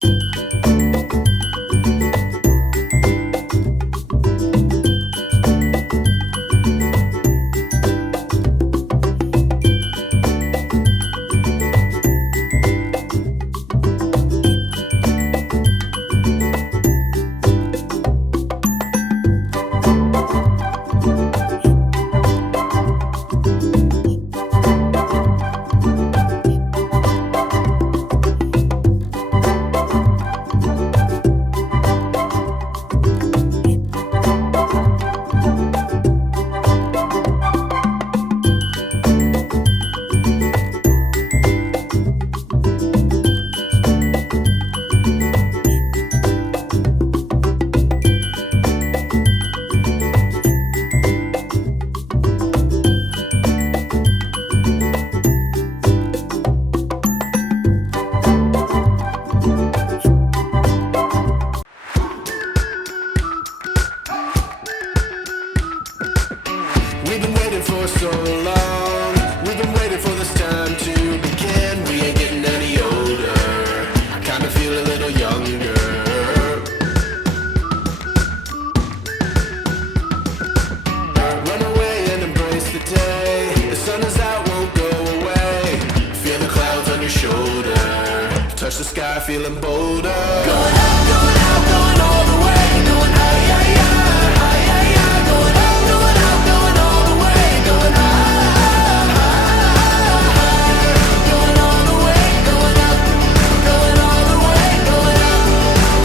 We've been waiting for so long. We've been waiting for this time to begin. We ain't getting any older. I kinda feel a little younger. Run away and embrace the day. The sun is out, won't go away. Feel the clouds on your shoulder. Touch the sky, feeling bolder. Going out, going out, going all the way. Going high, high, high, high, high, high. Going out, going out, going all the way. Going high, high, high. Going all the way, going up. Going all the way, going up.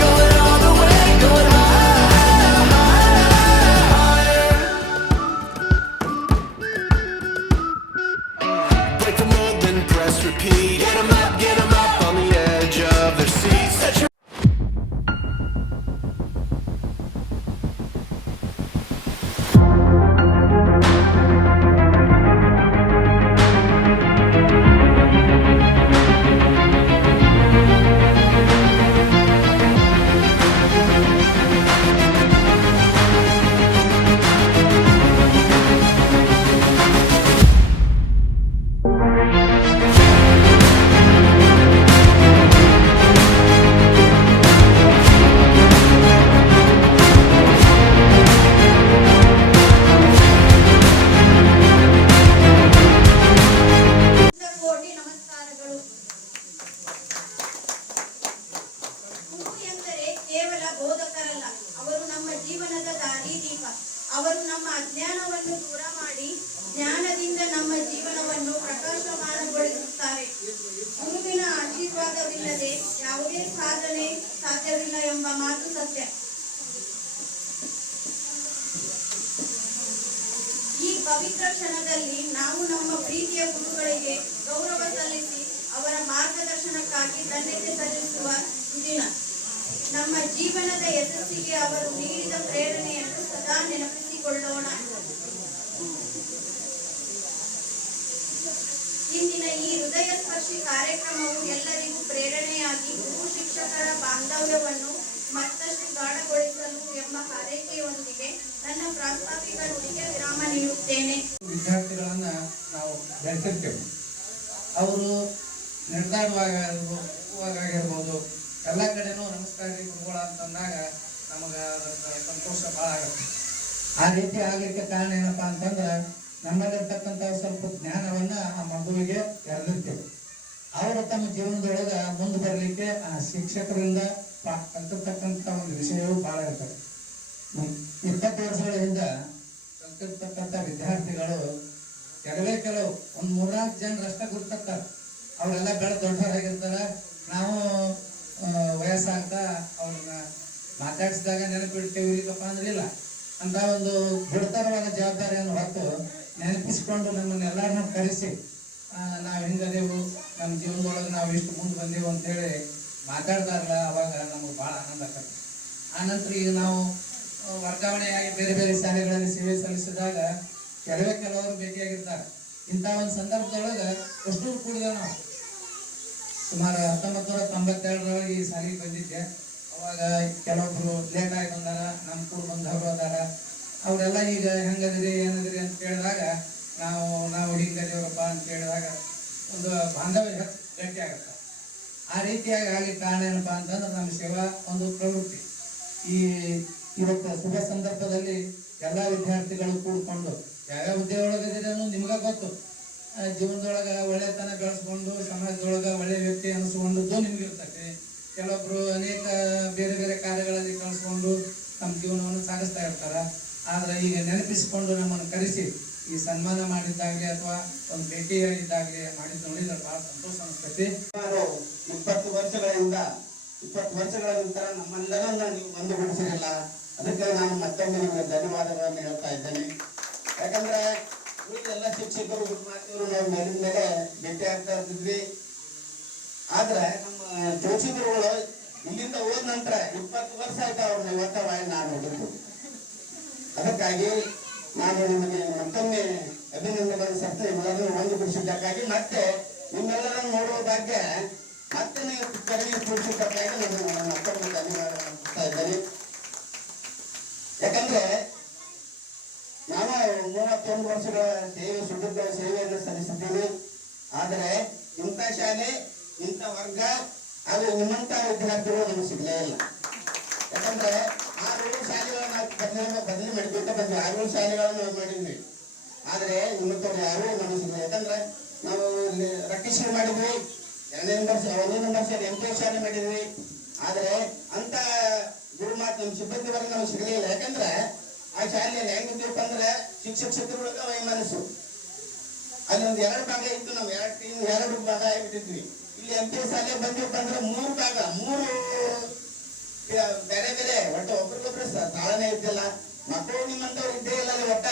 Going all the way, going high, high, higher. Break the mold, then press repeat. Get 'em up on the edge of their seats. Set your ಕೋಟಿ ನಮಸ್ಕಾರಗಳು. ಗುರು ಎಂದರೆ ಕೇವಲ ಬೋಧಕರಲ್ಲ, ಅವರು ನಮ್ಮ ಜೀವನದ ದಾರಿದೀಪ. ಅವರು ನಮ್ಮ ಅಜ್ಞಾನವನ್ನು ದೂರ ಮಾಡಿ ಜ್ಞಾನದಿಂದ ನಮ್ಮ ಜೀವನವನ್ನು ಪ್ರಕಾಶಮಾನಗೊಳಿಸುತ್ತಾರೆ. ಗುರುವಿನ ಆಶೀರ್ವಾದವಿಲ್ಲದೆ ಯಾವುದೇ ಸಾಧನೆ ಸಾಧ್ಯವಿಲ್ಲ ಎಂಬ ಮಾತು ಸತ್ಯ. ಈ ಪವಿತ್ರ ಕ್ಷಣದಲ್ಲಿ ನಾವು ನಮ್ಮ ಪ್ರೀತಿಯ ಗುರುಗಳಿಗೆ ಗೌರವ ಸಲ್ಲಿಸಿ ಅವರ ಮಾರ್ಗದರ್ಶನಕ್ಕಾಗಿ ಧನ್ಯತೆ ಸಲ್ಲಿಸುವ ದಿನ. ನಮ್ಮ ಜೀವನದ ಯಶಸ್ಸಿಗೆ ಅವರು ನೀಡಿದ ಪ್ರೇರಣೆಯನ್ನು ಸದಾ ನೆನಪಿಸಿಕೊಳ್ಳೋಣ. ಇಂದಿನ ಈ ಹೃದಯ ಸ್ಪರ್ಶಿ ಕಾರ್ಯಕ್ರಮವು ಎಲ್ಲರಿಗೂ ಪ್ರೇರಣೆಯಾಗಿ ಗುರು ಶಿಕ್ಷಕರ ಬಾಂಧವ್ಯವನ್ನು ಮತ್ತಷ್ಟು ಗಾಢಗೊಳಿಸಲು ಎಂಬ ಹಾರೈಕೆಯೊಂದಿಗೆ ನನ್ನ ಪ್ರಾಸ್ತಾವಿಕ ನುಡಿಗೆ ವಿರಾಮ ನೀಡುತ್ತೇನೆ. ವಿದ್ಯಾರ್ಥಿಗಳನ್ನ ನಾವು ಬೆಳೆಸಿರ್ತೇವೆ. ಅವರು ನಿರ್ಧಾರವಾಗಿರ್ಬೋದು, ಎಲ್ಲ ಕಡೆನೂ ನಮಸ್ಕಾರ ಗುರುಗಳ ಅಂತಂದಾಗ ನಮಗೆ ಸಂತೋಷ ಭಾಳ ಆಗುತ್ತೆ. ಆ ರೀತಿ ಆಗ್ಲಿಕ್ಕೆ ಕಾರಣ ಏನಪ್ಪಾ ಅಂತಂದ್ರೆ ನಮ್ಮಲ್ಲಿರ್ತಕ್ಕಂಥ ಸ್ವಲ್ಪ ಜ್ಞಾನವನ್ನ ಆ ಮಗುವಿಗೆ ಎರೆದಿರ್ತೇವೆ. ಅವರು ತಮ್ಮ ಜೀವನದೊಳಗೆ ಮುಂದೆ ಬರಲಿಕ್ಕೆ ಆ ಶಿಕ್ಷಕರಿಂದ ಕಲ್ತಿರ್ತಕ್ಕಂಥ ಒಂದು ವಿಷಯವೂ ಭಾಳ ಇರ್ತದೆ. 20 ವರ್ಷಗಳ ಹಿಂದೆ ಕಲ್ತಿರ್ತಕ್ಕಂಥ ವಿದ್ಯಾರ್ಥಿಗಳು ಕೆಲವು ಒಂದು 3-4 ಜನರಷ್ಟೇ ಗುರುತಿರ್ತಾರೆ. ಅವರೆಲ್ಲ ಬೆಳೆದು ದೊಡ್ಡವರಾಗಿರ್ತಾರೆ. ನಾವು ವಯಸ್ಸಾಗ್ತಾ ಅವ್ರನ್ನ ಮಾತಾಡಿಸಿದಾಗ ನೆನಪಿಡ್ತೇವೆ, ಇಲ್ಲಪ್ಪ ಅಂದ್ರೆ ಇಲ್ಲ ಅಂತ ಒಂದು ಗುರುತರವಾದ ಜವಾಬ್ದಾರಿಯನ್ನು ಹೊತ್ತು ನೆನಪಿಸಿಕೊಂಡು ನಮ್ಮನ್ನೆಲ್ಲರನ್ನೂ ಕರೆಸಿ ನಾವು ಹಿಂಗದೇವು, ನಮ್ಮ ಜೀವನದೊಳಗೆ ನಾವು ಇಷ್ಟು ಮುಂದೆ ಬಂದೆವು ಅಂತೇಳಿ ಮಾತಾಡ್ತಾರಲ್ಲ, ಅವಾಗ ನಮಗೆ ಭಾಳ ಆನಂದ ಆಗ್ತದೆ. ಆನಂತರ ಈಗ ನಾವು ವರ್ಗಾವಣೆಯಾಗಿ ಬೇರೆ ಬೇರೆ ಶಾಲೆಗಳಲ್ಲಿ ಸೇವೆ ಸಲ್ಲಿಸಿದಾಗ ಕೆಲವರು ಭೇಟಿಯಾಗಿರ್ತಾರೆ. ಇಂಥ ಒಂದು ಸಂದರ್ಭದೊಳಗೆ ಎಷ್ಟು ಕೂಡಿದ ನಾವು ಸುಮಾರು 1992 ಈ ಶಾಲೆಗೆ ಬಂದಿದ್ದೆ. ಅವಾಗ ಕೆಲವೊಬ್ರು ಲೇಟ್ ಆಗಿ ಬಂದಾರ, ನಮ್ಮ ಕೂಡ ಬಂದವರು ಅದಾರ. ಅವರೆಲ್ಲ ಈಗ ಹೆಂಗದಿರಿ ಏನದಿರಿ ಅಂತ ಕೇಳಿದಾಗ ನಾವು ಹಿಂಗದೇವ್ರಪ್ಪ ಅಂತ ಕೇಳಿದಾಗ ಒಂದು ಬಾಂಧವ್ಯ ಗಟ್ಟಿ ಆಗುತ್ತೆ. ಆ ರೀತಿಯಾಗಿ ಆಗಲಿಕ್ಕೆ ಕಾರಣ ಏನಪ್ಪಾ ಅಂತಂದ್ರೆ ನಮ್ಮ ಸೇವಾ ಒಂದು ಪ್ರವೃತ್ತಿ. ಈ ಇವತ್ತು ಶುಭ ಸಂದರ್ಭದಲ್ಲಿ ಎಲ್ಲ ವಿದ್ಯಾರ್ಥಿಗಳು ಕೂಡ್ಕೊಂಡು ಯಾವ್ಯಾವ ಹುದ್ದೆ ಒಳಗದಿರೋ ನಿಮ್ಗ ಗೊತ್ತು. ಜೀವನದೊಳಗ ಒಳ್ಳೆತನ ಬೆಳೆಸ್ಕೊಂಡು ಸಮಾಜದೊಳಗ ಒಳ್ಳೆ ವ್ಯಕ್ತಿ ಅನಿಸ್ಕೊಂಡದ್ದು ನಿಮ್ಗೆ ಇರ್ತೈತಿ. ಕೆಲವೊಬ್ರು ಅನೇಕ ಬೇರೆ ಬೇರೆ ಕಾರ್ಯಗಳಲ್ಲಿ ಕಳಿಸ್ಕೊಂಡು ತಮ್ಮ ಜೀವನವನ್ನು ಸಾಗಿಸ್ತಾ ಇರ್ತಾರ. ಆದ್ರೆ ಈಗ ನೆನಪಿಸಿಕೊಂಡು ನಮ್ಮನ್ನು ಕರೆಸಿ ಈ ಸನ್ಮಾನ ಮಾಡಿದ್ದಾಗ್ಲಿ ಅಥವಾ ಒಂದು ಭೇಟಿಯಾಗಿದ್ದಾಗ್ಲಿ ಮಾಡಿದ್ದು ನೋಡಿದ್ರೆ ಬಹಳ ಸಂತೋಷ ಅನಿಸ್ತೈತಿ. 20 ವರ್ಷಗಳ ನಂತರ ನಮ್ಮೆಲ್ಲರನ್ನ ನೀವು ಒಂದುಗೂಡಿಸಿರಲ್ಲ, ಅದಕ್ಕೆ ನಾನು ಮತ್ತೊಮ್ಮೆ ನಿಮಗೆ ಧನ್ಯವಾದಗಳನ್ನು ಹೇಳ್ತಾ ಇದ್ದೇನೆ. ಯಾಕಂದ್ರೆ ಉಳಿದೆಲ್ಲ ಶಿಕ್ಷಕರು ಮಾತಿಯವರು ನಾವು ಮೇಲಿನ ಮೇಲೆ ಭೇಟಿ ಆಗ್ತಾ ಇರ್ತಿದ್ವಿ. ಆದ್ರೆ ನಮ್ಮ ಜೋಶಿಗರುಗಳು ಇಲ್ಲಿಂದ ಹೋದ ನಂತರ 20 ವರ್ಷ ಆಯ್ತು ಅವ್ರನ್ನ ಇವತ್ತವಾಗಿ ನಾನು ನೋಡಿದ್ದು. ಅದಕ್ಕಾಗಿ ನಾನು ನಿಮಗೆ ಮತ್ತೊಮ್ಮೆ ಅಭಿನಂದನೆಗಳನ್ನು ಸತ್ತ ನಿಮ್ಮೆಲ್ಲರನ್ನು ಒಂದುಗೂಡಿಸಿದ್ದಕ್ಕಾಗಿ ಮತ್ತೆ ನಿಮ್ಮೆಲ್ಲರನ್ನು ನೋಡುವ ಭಾಗ್ಯ ಮತ್ತೆ ನೀವು ಕರೆಗೆ ಕೂಡಿಸಿದ್ದಕ್ಕಾಗಿ ನಾನು ಮತ್ತೊಮ್ಮೆ ಧನ್ಯವಾದಗಳನ್ನು ಕೊಡ್ತಾ ಇದ್ದೇನೆ. ಯಾಕಂದ್ರೆ ನಾನು 31 ವರ್ಷಗಳ ಸುದೀರ್ಘ ಸೇವೆಯನ್ನು ಸಲ್ಲಿಸಿದ್ದೀನಿ. ಆದರೆ ಇಂಥ ಶಾಲೆ, ಇಂಥ ವರ್ಗ ಹಾಗೂ ನಿಮ್ಮಂತ ವಿದ್ಯಾರ್ಥಿಗಳು ನಮಗೆ ಸಿಗಲೇ ಇಲ್ಲ. ಯಾಕಂದ್ರೆ 6 ಶಾಲೆಗಳನ್ನ ಬದಲಿ ಮಾಡಿಕೊಟ್ಟ ಬಂದ್ವಿ, 6 ಶಾಲೆಗಳನ್ನು ಮಾಡಿದ್ವಿ. ಆದ್ರೆ ನಿಮ್ಮಂತವ್ರು ಯಾರು ನಮಗೆ ಸಿಗಲಿಲ್ಲ. ಯಾಕಂದ್ರೆ ನಾವು ಇಲ್ಲಿ ರಕ್ಷಣೆ ಮಾಡಿದ್ವಿ, 1ನೇ ವರ್ಷ MK ಶಾಲೆ ಮಾಡಿದ್ವಿ. ಆದ್ರೆ ಅಂತ ಗುರುಮಾತ್ ನಮ್ಮ ಸಿಬ್ಬಂದಿ ವರ್ಗ ನಮಗೆ ಸಿಗಲೇ ಇಲ್ಲ. ಯಾಕಂದ್ರೆ ಆ ಶಾಲೆಯಲ್ಲಿ ಹೆಂಗಿದ್ದೀವಪ್ಪ ಅಂದ್ರೆ ಶಿಕ್ಷಕರೊಳಗ ವೈಮನಸ್ಸು ಅಲ್ಲಿ ಒಂದು 2 ಭಾಗ ಇತ್ತು. ನಾವು 2 ಭಾಗ ಆಗಿಬಿಟ್ಟಿದ್ವಿ. ಇಲ್ಲಿ MK ಶಾಲೆ ಬಂದಿವಪ್ಪ ಅಂದ್ರೆ 3 ಭಾಗ, 3 ಬೇರೆ ಬೇರೆ, ಒಟ್ಟು ಒಬ್ರಿಗೊಬ್ರು ತಾಳನೇ ಇದ್ದಿಲ್ಲ. ಮಕ್ಕಳು ನಿಮ್ಮಂತವ್ರು ಇದ್ದೇ ಇಲ್ಲ ಅಲ್ಲಿ. ಒಟ್ಟ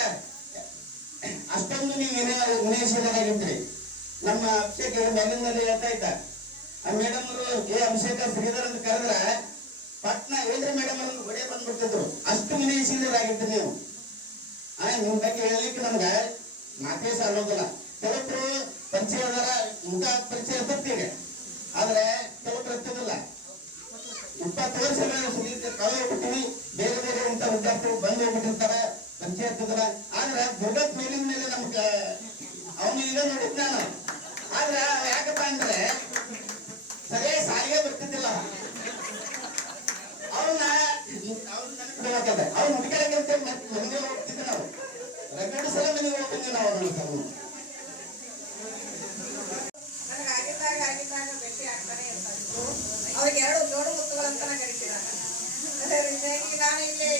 ಅಷ್ಟೊಂದು ನೀವು ವಿನಯಶೀಲರಾಗಿದ್ರಿ. ನಮ್ಮ ಅಭಿಷೇಕ್ ಮೇಲಿನಲ್ಲಿ ಹೇಳ್ತಾ ಇದ್ದ, ಆ ಮೇಡಮ್ ಅವರು ಅಭಿಷೇಕ ಶ್ರೀಧರ್ ಅಂತ ಕರೆದ್ರೆ ಪಟ್ನ ಏನ್ರಿ ಮೇಡಮ್ ಅವ್ರನ್ನ ಹೊಡೆ ಬಂದ್ಬಿಡ್ತಿದ್ರು. ಅಷ್ಟು ವಿನಯಶೀಲರಾಗಿದ್ರಿ ನೀವು. ನಿಮ್ ಬಗ್ಗೆ ಹೇಳಲಿಕ್ಕೆ ನಮ್ಗೆ ಮಾತೇ ಸಾಲೋದಿಲ್ಲ. ಕೆಲವೊಬ್ರು ಪರಿಚಯ ಅದರ, ಮುಖ ಪರಿಚಯ ಇರ್ತೀಗ, ಆದ್ರೆ ಕೆಲವೊಬ್ರು ಇರ್ತಿದಿಲ್ಲ. 20 ವರ್ಷಗಳ ಕಳೆ ಹೋಗ್ಬಿಟ್ಟಿವಿ. ಬೇರೆ ಬೇರೆ ಇಂಥ ವಿದ್ಯಾರ್ಥಿಗಳು ಬಂದು ಹೋಗ್ಬಿಟ್ಟಿರ್ತಾರೆ, ಪರಿಚಯ ಇರ್ತದಿಲ್ಲ. ಆದ್ರೆ ದುರ್ಗತ್ ಮೇಲಿನ ಮೇಲೆ ನಮ್ಗೆ ಅವನು ಈಗ ನೋಡಿದ್ ನಾನು. ಆದ್ರೆ ಯಾಕಪ್ಪ ಅಂದ್ರೆ ಸರಿಯಾಗಿ ಸಾಲಿಗೆ ಬರ್ತಿದ್ದಿಲ್ಲ. ಅವ್ನ ಹುಡುಗಿಗೆ ಮನೆಗೆ ಹೋಗ್ತಿದ್ದೆ ನಾವು. 2 ಸಲ ಮನೆಗೆ ಹೋಗ್ತಿದ್ವಿ ನಾವು. ಆಗಿದ್ದಾಗ ಭೇಟಿ ಆಗ್ತಾನೆ ಇರ್ತಾಯಿದ್ರು. ಅವ್ರಿಗೆ 2 ಜೋಡು ಮುತ್ತುಗಳಂತಾನೆ ಕರಿತಿದ್ದಾರೆ. ಅದೇ ರೀತಿಯಾಗಿ ನಾನು ಇಲ್ಲಿ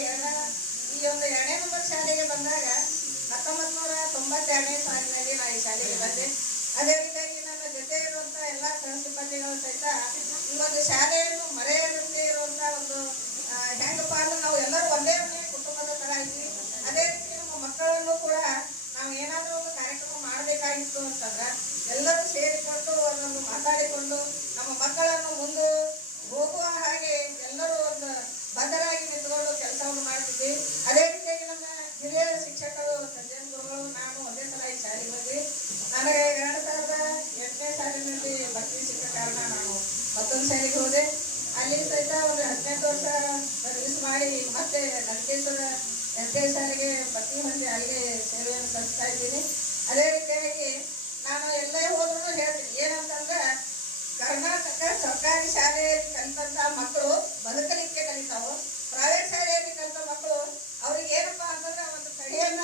ಈ ಒಂದು 2ನೇ ನಂಬರ್ ಶಾಲೆಗೆ ಬಂದಾಗ 1992ನೇ ಸಾಲಿನಲ್ಲಿ ನಾನು ಈ ಶಾಲೆಗೆ ಬಂದೆ. ಅದೇ ರೀತಿಯಾಗಿ ನನ್ನ ಜೊತೆ ಇರುವಂತ ಎಲ್ಲ ಸಹ ಸಿಬ್ಬಂದಿಗಳು ಸಹಿತ ಈ ಒಂದು ಶಾಲೆಯನ್ನು ಮರೆಯದಂತೆ ಇರುವಂತ ಒಂದು ಹೆಂಗಪ್ಪ ಅಂದ್ರೆ ನಾವು ಎಲ್ಲರೂ ಒಂದೇ ಕುಟುಂಬದ ತರ ಇದ್ವಿ. ಅದೇ ರೀತಿ ನಮ್ಮ ಮಕ್ಕಳನ್ನು ಕೂಡ ನಾವು ಏನಾದರೂ ಒಂದು ಕಾರ್ಯಕ್ರಮ ಮಾಡಬೇಕಾಗಿತ್ತು ಅಂತಂದ್ರೆ ಎಲ್ಲರೂ ಸೇರಿಕೊಂಡು ಅದನ್ನು ಮಾತಾಡಿಕೊಂಡು ನಮ್ಮ ಮಕ್ಕಳನ್ನು ಮುಂದೆ ಹೋಗುವ ಹಾಗೆ ಎಲ್ಲರೂ ಒಂದು ಬದ್ಧರಾಗಿ ನಿಂತುಕೊಂಡು ಕೆಲಸವನ್ನು ಮಾಡ್ತಿದ್ವಿ. ಅದೇ ರೀತಿಯಾಗಿ ನಮ್ಮ ಹಿರಿಯ ಶಿಕ್ಷಕರು ಸಂಜಯ್ ಗುರುಗಳು ನಾನು ಒಂದೇ ಸಲ ಈ ಶಾಲೆಗೆ ಬಂದ್ವಿ. ನನಗೆ 2008ನೇ ಸಾಲಿನಲ್ಲಿ ಭರ್ತಿ ಸಿಕ್ಕ ಕಾರಣ ನಾನು ಮತ್ತೊಂದು ಶಾಲೆಗೆ ಹೋದೆ. ಅಲ್ಲಿ ಸಹಿತ ಒಂದು 18 ವರ್ಷ ಸರ್ವಿಸ್ ಮಾಡಿ ಮತ್ತೆ ಲಂಕೇಶ್ವರ MK ಶಾಲೆಗೆ ಭರ್ತಿ ಹೊಂದಿ ಅಲ್ಲಿಗೆ ಸೇವೆಯನ್ನು ಸಲ್ಲಿಸ್ತಾ ಇದ್ದೀನಿ. ಅದೇ ರೀತಿಯಾಗಿ ನಾನು ಎಲ್ಲೇ ಹೋದ್ರೂ ಹೇಳ್ತೀನಿ ಏನಂತಂದ್ರೆ ಕರ್ನಾಟಕ ಸರ್ಕಾರಿ ಶಾಲೆಯಲ್ಲಿ ಕಲಿತಂತ ಮಕ್ಕಳು ಬದುಕಲಿಕ್ಕೆ ಕಲಿತಾವು. ಪ್ರೈವೇಟ್ ಶಾಲೆಯಲ್ಲಿ ಕಲಿತ ಮಕ್ಕಳು ಅವ್ರಿಗೆ ಏನಪ್ಪಾ ಅಂತಂದ್ರೆ ಒಂದು ಕಡಿಯನ್ನ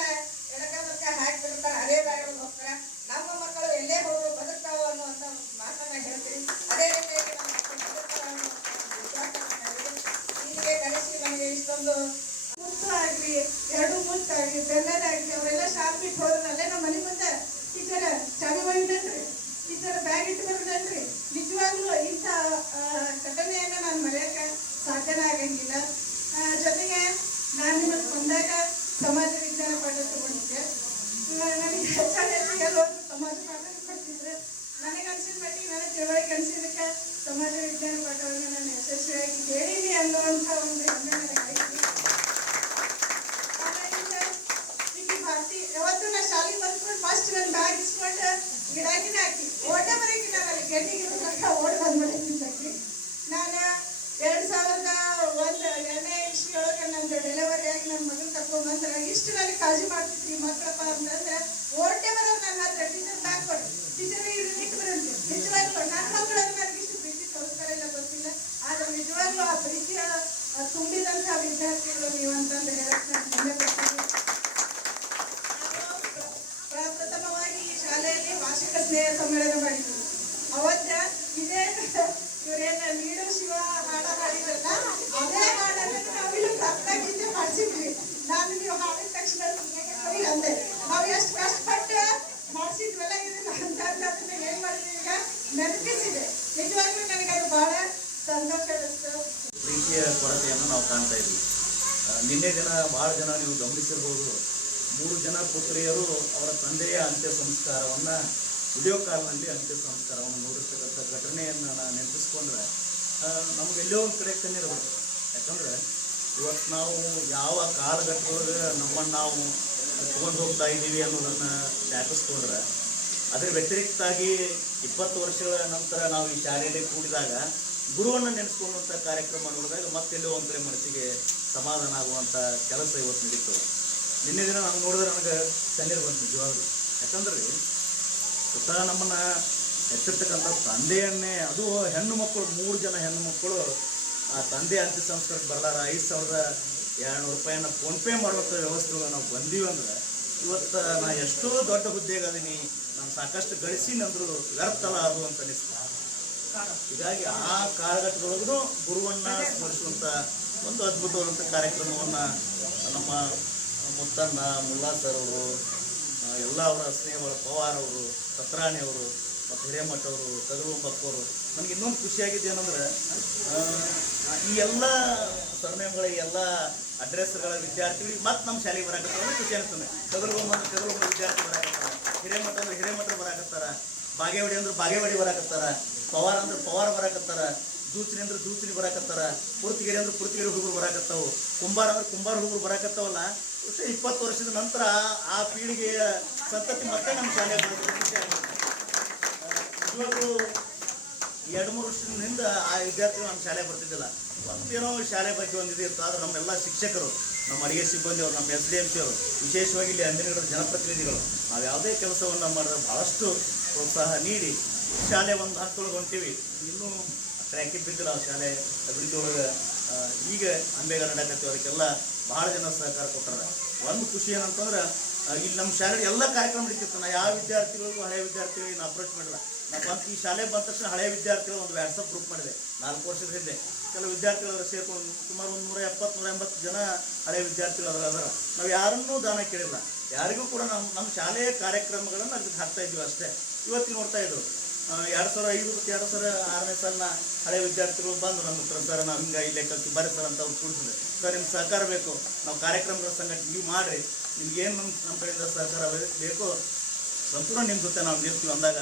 ಎಡಕ ಹಾಕಿಬಿಡ್ತಾರೆ, ಅದೇ ದಾರಿ ಹೋಗ್ತಾರೆ. ನಮ್ಮ ಮಕ್ಕಳು ಎಲ್ಲೇ ಹೋದ್ರು ಬದುಕ್ತಾವು ಅನ್ನುವಂತ ಮಾತನ್ನ ಹೇಳ್ತೀನಿ. ಅದೇ ರೀತಿಯಾಗಿ ನಮ್ಮ ಮಕ್ಕಳು ಬದುಕ್ತಾರೆ ಅನ್ನೋ ಇಲ್ಲಿಗೆ ಕಲಿಸಿ ನಮಗೆ ಇಷ್ಟೊಂದು ಮುತ್ತು ಆಗ್ಲಿ, 2 ಮುತ್ತಾಗ್ಲಿ, ಬೆಲ್ಲದಾಗ್ಲಿ ಅವರೆಲ್ಲ ಶಾಪ್ ಬಿಟ್ಟು ಹೋದ್ರಲ್ಲೇ ನಮ್ಮ ಮನೆ ಮುಂದೆ ಟೀಚರ್ ಚಾವಿ ಒಯ್ದನ್ರಿ, ಟೀಚರ್ ಬ್ಯಾಗ್ ಇಟ್ಟು ಬರೋದನ್ರಿ. ನಿಜವಾಗ್ಲೂ ಇಂಥ ಘಟನೆಯನ್ನು ನಾನು ಮರೆಯೋಕೆ ಸಾಧ್ಯನೇ ಆಗಂಗಿಲ್ಲ. ಜೊತೆಗೆ ನಾನು ನಿಮ್ಮನ್ನು ಬಂದಾಗ ಸಮಾಜ ವಿಜ್ಞಾನ ಪಾಠ ತಗೊಂಡಿದ್ದೆ. ನನಗೆ ಹೆಚ್ಚಾಗಿ ಕೆಲವೊಂದು ಸಮಾಜ ಪಾಠ ಕೊಡ್ತಿದ್ರೆ ನನಗೆ ಅನ್ಸಿದ ಮಟ್ಟಿಗೆ ನನಗೆ ತಿಳುವಳಿಕೆ ಅನಿಸಿದಕ್ಕೆ ಸಮಾಜ ವಿಜ್ಞಾನ ಪಾಠವನ್ನು ನಾನು ಯಶಸ್ವಿಯಾಗಿ ಹೇಳಿನಿ ಅನ್ನುವಂಥ ಒಂದು ಹೆಮ್ಮೆ ನನಗಾಯಿತು. ಭಾರತಿ ಯಾವತ್ತು ನಾ ಶಾಲೆಗೆ ಬಂದ್ಕೊಂಡು ಫಸ್ಟ್ ನನ್ನ ಬ್ಯಾಗ್ ಇಸ್ಕೊಂಡು ಗಿಡಾಗಿನ ಹಾಕಿ ಓಟ ಬರೋಕಿಲ್ಲ, ಅಲ್ಲಿ ಗೆಡ್ಡಿಗೆ ಓಡಿ ಬಂದ್ಬಿಟ್ಟಿದ್ದಕ್ಕೆ. ನಾನು 2001ನೇ ಇಸ್ವಿಯೊಳಗೆ ನಂದು ಡೆಲಿವರಿ ಆಗಿ ನನ್ನ ಮಗನ ಕರ್ಕೊಂಡ್ಬಂದ್ರೆ ಇಷ್ಟು ನನಗೆ ಕಾಳಜಿ ಮಾಡ್ತಿದ್ರಿ ಮಕ್ಕಳಪ್ಪ ಅಂತಂದ್ರೆ ಓಟೆ ಬರೋದು ನನ್ನ ಹತ್ರ ಟೀಚರ್ ಬ್ಯಾಗ್ ಕೊಡಿ, ಟೀಚರ್ ಇಟ್ಟು ಬರಂತೆ. ನಿಜವಾಗ್ಲೂ ನನ್ನ ಮಕ್ಕಳನ್ನು ನನಗೆ ಇಷ್ಟು ಪ್ರೀತಿ ತೋರಿಸ್ತಾರೆ. ಆದ್ರೆ ನಿಜವಾಗ್ಲೂ ಆ ಪ್ರೀತಿಯ ತುಂಬಿದಂತಹ ವಿದ್ಯಾರ್ಥಿಗಳು ನೀವಂತಂದು ಹೇಳಕ್ಕೆ ನಾನು ಹೆಮ್ಮೆ ಪಡ್ತೀನಿ. ಪ್ರಪ್ರಥಮವಾಗಿ ಈ ಶಾಲೆಯಲ್ಲಿ ವಾರ್ಷಿಕ ಸ್ನೇಹ ಸಮ್ಮೇಳನ ಮಾಡಿದ್ವಿ. ಅವತ್ತ ಇದೇ ಇವರೇನು ನೀಡು ಶಿವ ಹಾಡ ಹಾಡಿದ್ರಲ್ಲ, ಅದೇ ಹಾಡನ್ನು ನಾವು ಇಲ್ಲಿ ಪ್ರಾಪ್ತಾಗಿದ್ದೆ ಮಾಡಿಸಿದ್ವಿ. ನಾನು ನೀವು ಹಾಡಿದ ತಕ್ಷಣ ಅಂದೆ ನಾವು ಎಷ್ಟು ಕಷ್ಟಪಟ್ಟು ಮಾಡಿಸಿದ್ವಲ್ಲ ಇದನ್ನ ಅಂತ ಅದನ್ನ ಏನ್ ಮಾಡಿದ್ವಿ ಈಗ ನೆನಪಿಸಿದೆ. ನಿಜವಾಗ್ಲೂ ನನಗೆ ಅದು ಬಹಳ ಸಂತೋಷ ಅನಿಸ್ತು. ಪ್ರೀತಿಯ ಕೊರತೆಯನ್ನು ನಾವು ಕಾಣ್ತಾ ಇದ್ವಿ. ನಿನ್ನೆ ದಿನ ಭಾಳ ಜನ ನೀವು ಗಮನಿಸಿರ್ಬೋದು, 3 ಜನ ಪುತ್ರಿಯರು ಅವರ ತಂದೆಯ ಅಂತ್ಯ ಸಂಸ್ಕಾರವನ್ನು ವಿಡಿಯೋ ಕಾಲ್ನಲ್ಲಿ ಅಂತ್ಯ ಸಂಸ್ಕಾರವನ್ನು ನೋಡಿರ್ತಕ್ಕಂಥ ಘಟನೆಯನ್ನು ನಾನು ನೆನಪಿಸ್ಕೊಂಡ್ರೆ ನಮಗೆಲ್ಲೋ ಒಂದು ಕಡೆ ಕಣ್ಣೀರು ಬರ್ತದೆ. ಯಾಕಂದರೆ ಇವತ್ತು ನಾವು ಯಾವ ಕಾಲಘಟ್ಟದೊಳಗೆ ನಮ್ಮನ್ನು ನಾವು ತಗೊಂಡು ಹೋಗ್ತಾ ಇದ್ದೀವಿ ಅನ್ನೋದನ್ನು ಜ್ಞಾಪಿಸ್ಕೊಂಡ್ರೆ ಅದರ ವ್ಯತಿರಿಕ್ತವಾಗಿ 20 ವರ್ಷಗಳ ನಂತರ ನಾವು ಈ ಶಾಲೆಯಲ್ಲಿ ಕೂಡಿದಾಗ ಗುರುವನ್ನು ನೆನೆಸ್ಕೊಳ್ಳುವಂಥ ಕಾರ್ಯಕ್ರಮ ನೋಡಿದಾಗ ಮತ್ತೆಲ್ಲೋ ಒಂದು ಕಡೆ ಮನಸ್ಸಿಗೆ ಸಮಾಧಾನ ಆಗುವಂಥ ಕೆಲಸ ಇವತ್ತು ನಡೀತು. ನಿನ್ನೆ ದಿನ ನಾನು ನೋಡಿದ್ರೆ ನನಗೆ ಕಣ್ಣೀರು ಬಂತು ನಿಜವಾಗ್ಲು. ಯಾಕಂದ್ರೆ ಸ್ವತಃ ನಮ್ಮನ್ನು ಹೆತ್ತಿರ್ತಕ್ಕಂಥ ತಂದೆಯನ್ನೇ, ಅದು ಹೆಣ್ಣು ಮಕ್ಕಳು 3 ಜನ ಹೆಣ್ಣು ಮಕ್ಕಳು ಆ ತಂದೆ ಅಂತ್ಯ ಸಂಸ್ಕಾರಕ್ಕೆ ಬರಲಾರ 5,200 ರೂಪಾಯಿನ ಫೋನ್ಪೇ ಮಾಡುವಂಥ ವ್ಯವಸ್ಥೆಗೆ ನಾವು ಬಂದೀವಿ ಅಂದ್ರೆ ಇವತ್ತು ನಾ ಎಷ್ಟೋ ದೊಡ್ಡ ಹುದ್ದೆಗೆ ಅದೀನಿ, ನಾನು ಸಾಕಷ್ಟು ಗಳಿಸಿನಂದ್ರು ವ್ಯರ್ಥಲ್ಲ ಅದು ಅಂತ ಅನಿಸ್ತು. ಹೀಗಾಗಿ ಆ ಕಾಲಘಟ್ಟದೊಳಗೂ ಗುರುವನ್ನು ಸ್ಮರಿಸುವಂಥ ಒಂದು ಅದ್ಭುತವಾದಂಥ ಕಾರ್ಯಕ್ರಮವನ್ನು ನಮ್ಮ ಮುತ್ತಣ್ಣ, ಮುಲ್ಲಾ ಸರ್ ಅವರು, ಎಲ್ಲ ಅವರ ಸ್ನೇಹಗಳು, ಪವಾರ್ ಅವರು, ಸತ್ರಾಣಿ ಅವರು ಮತ್ತು ಹಿರೇಮಠ ಅವರು, ತಗಲುಂಬಕ್ಕವರು. ನನಗೆ ಇನ್ನೊಂದು ಖುಷಿಯಾಗಿದೆ ಏನಂದ್ರೆ ಈ ಎಲ್ಲ ಸರ್ನೇಮ್ಗಳ ಎಲ್ಲ ಅಡ್ರೆಸ್ಗಳ ವಿದ್ಯಾರ್ಥಿಗಳಿಗೆ ಮತ್ತು ನಮ್ಮ ಶಾಲೆಗೆ ಬರಾಕತ್ತಾರ ಖುಷಿ ಅನಿಸ್ತದೆ. ತಗಲುಂಬ ವಿದ್ಯಾರ್ಥಿ ಬರಾಕತ್ತಾರ, ಹಿರೇಮಠ ಅಂದ್ರೆ ಹಿರೇಮಠರು ಬರಾಕತ್ತಾರ, ಬಾಗೇವಾಡಿ ಅಂದ್ರೆ ಬಾಗೇವಾಡಿ ಬರಾಕತ್ತಾರ, ಪವಾರ್ ಅಂದ್ರೆ ಪವಾರ್ ಬರಾಕತ್ತಾರ, ದೂಚನಿ ಅಂದ್ರೆ ದೂಚನಿ ಬರಾಕತ್ತಾರ, ಪುರ್ತಿಗೆರೆ ಅಂದ್ರೆ ಪುರ್ತಿಗೆರೆ ಹುಡುಗರು ಬರಾಕತ್ತಾವು, ಕುಂಬಾರ ಅಂದ್ರೆ ಕುಂಬಾರ ಹುಡುಗರು ಬರಾಕತ್ತಾವಲ್ಲ. 20 ವರ್ಷದ ನಂತರ ಆ ಪೀಳಿಗೆಯ ಸಂತತಿ ಮತ್ತೆ ನಮ್ಮ ಶಾಲೆಗೆ ಬರೋದು ಖುಷಿ ಆಗುತ್ತೆ. ನಿಜವಾಗ್ಲೂ 2-3 ವರ್ಷದಿಂದ ಆ ವಿದ್ಯಾರ್ಥಿಗಳು ನಮ್ಮ ಶಾಲೆಗೆ ಬರ್ತಿದ್ದಿಲ್ಲ. ಒಂದೇನೋ ಶಾಲೆ ಬಗ್ಗೆ ಒಂದಿದೆ ಇತ್ತು. ಆದರೆ ನಮ್ಮೆಲ್ಲ ಶಿಕ್ಷಕರು, ನಮ್ಮ ಅಡಿಗೆ ಸಿಬ್ಬಂದಿಯವರು, ನಮ್ಮ SDMC ಅವರು, ವಿಶೇಷವಾಗಿ ಇಲ್ಲಿ ಅಂಜನಗಢದ ಜನಪ್ರತಿನಿಧಿಗಳು ನಾವು ಯಾವುದೇ ಕೆಲಸವನ್ನು ಮಾಡಿದ್ರೆ ಭಾಳಷ್ಟು ಪ್ರೋತ್ಸಾಹ ನೀಡಿ ಶಾಲೆ ಒಂದು ಹಂತೊಳಗೆ ಹೊಂಟೀವಿ. ಇನ್ನೂ ಟ್ರ್ಯಾಕಿಗೆ ಬಿದ್ದಿಲ್ಲ ಆ ಶಾಲೆ ಅಭಿವೃದ್ಧಿ ಒಳಗೆ. ಈಗ ಅಂಬೇಗಾರ ನಡಕತ್ತೀವಿ, ಅದಕ್ಕೆಲ್ಲ ಭಾಳ ಜನ ಸಹಕಾರ ಕೊಟ್ಟಾರ. ಒಂದು ಖುಷಿ ಏನಂತಂದ್ರೆ ಇಲ್ಲಿ ನಮ್ಮ ಶಾಲೆ ಎಲ್ಲ ಕಾರ್ಯಕ್ರಮ ನಡೀತಿತ್ತು. ನಾ ಯಾವ ವಿದ್ಯಾರ್ಥಿಗಳಿಗೂ ಹಳೆಯ ವಿದ್ಯಾರ್ಥಿಗಳಿಗೆ ನಾನು ಅಪ್ರೋಚ್ ಮಾಡಿಲ್ಲ. ನಾ ಈ ಶಾಲೆ ಬಂದ ತಕ್ಷಣ ಹಳೆಯ ವಿದ್ಯಾರ್ಥಿಗಳು ಒಂದು ವಾಟ್ಸಪ್ ಗ್ರೂಪ್ ಮಾಡಿದೆ 4 ವರ್ಷದ ಹಿಂದೆ. ಕೆಲವು ವಿದ್ಯಾರ್ಥಿಗಳು ಸೇರ್ಕೊಂಡು ಸುಮಾರು 170-180 ಜನ ಹಳೆಯ ವಿದ್ಯಾರ್ಥಿಗಳು ಅದರ. ನಾವು ಯಾರನ್ನೂ ದಾನ ಕೇಳಿಲ್ಲ, ಯಾರಿಗೂ ಕೂಡ ನಮ್ಮ ಶಾಲೆಯ ಕಾರ್ಯಕ್ರಮಗಳನ್ನು ಅದಕ್ಕೆ ಹಾಕ್ತಾ ಇದ್ವಿ ಅಷ್ಟೇ. ಇವತ್ತಿಗೆ ನೋಡ್ತಾ ಇದ್ರು 2005 ಮತ್ತು 2006ನೇ ಸಾಲಿನ ಹಳೆಯ ವಿದ್ಯಾರ್ಥಿಗಳು ಬಂದು ನಮ್ಮ ಹತ್ರ, ಸರ್ ನಾವು ಹಿಂಗೆ ಇಲ್ಲೇ ಕಲ್ತು ಬರೀ ಸರ್ ಅಂತ ಅವ್ರು ಕೂಡಿಸಿದೆ. ಸರ್ ನಿಮ್ಮ ಸಹಕಾರ ಬೇಕು, ನಾವು ಕಾರ್ಯಕ್ರಮಗಳ ಸಂಘಟನೆ ನೀವು ಮಾಡಿರಿ, ನಿಮ್ಗೇನು ನಮ್ಮ ಕಡೆಯಿಂದ ಸಹಕಾರ ಬೇಕೋ ಸಂಪೂರ್ಣ ನಿಮ್ಮ ಜೊತೆ ನಾವು ನಿಲ್ತೀವಿ ಅಂದಾಗ